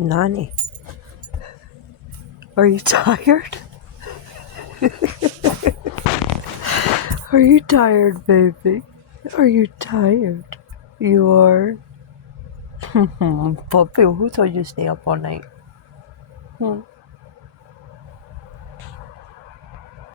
Nani, are you tired? Are you tired, baby? Are you tired? You are? Puppy, who told you to stay up all night?